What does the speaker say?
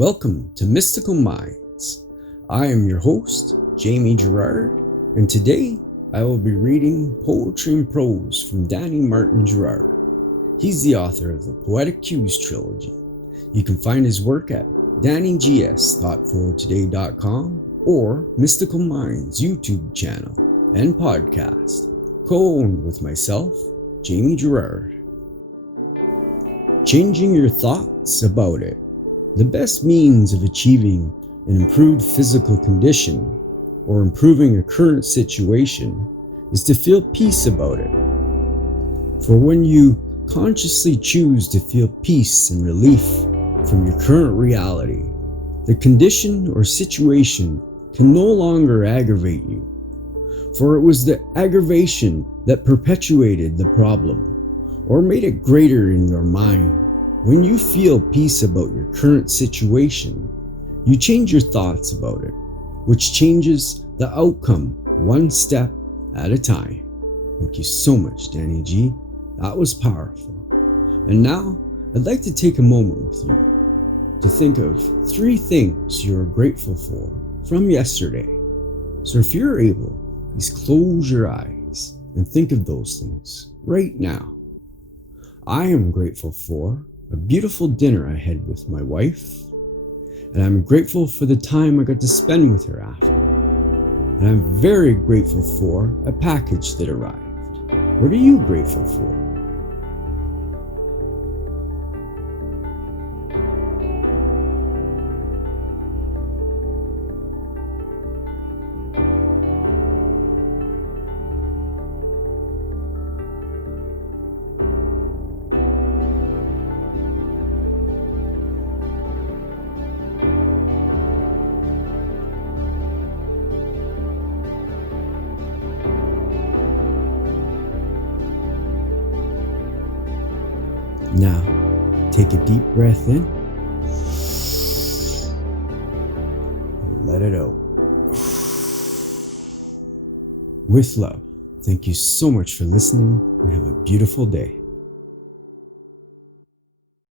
Welcome to Mystical Minds. I am your host, Jamie Gerard, and today I will be reading poetry and prose from Danny Martin Gerard. He's the author of the Poetic Cues trilogy. You can find his work at DannyGS.fortoday.com or Mystical Minds YouTube channel and podcast, co-owned with myself, Jamie Gerard. Changing your thoughts about it. The best means of achieving an improved physical condition or improving a current situation is to feel peace about it. For when you consciously choose to feel peace and relief from your current reality, the condition or situation can no longer aggravate you. For it was the aggravation that perpetuated the problem or made it greater in your mind. When you feel peace about your current situation, you change your thoughts about it, which changes the outcome one step at a time. Thank you so much, Danny G. That was powerful. And now, I'd like to take a moment with you to think of 3 things you're grateful for from yesterday. So if you're able, please close your eyes and think of those things right now. I am grateful for a beautiful dinner I had with my wife, and I'm grateful for the time I got to spend with her after. And I'm very grateful for a package that arrived. What are you grateful for? Now, take a deep breath in and let it out. With love, thank you so much for listening and have a beautiful day.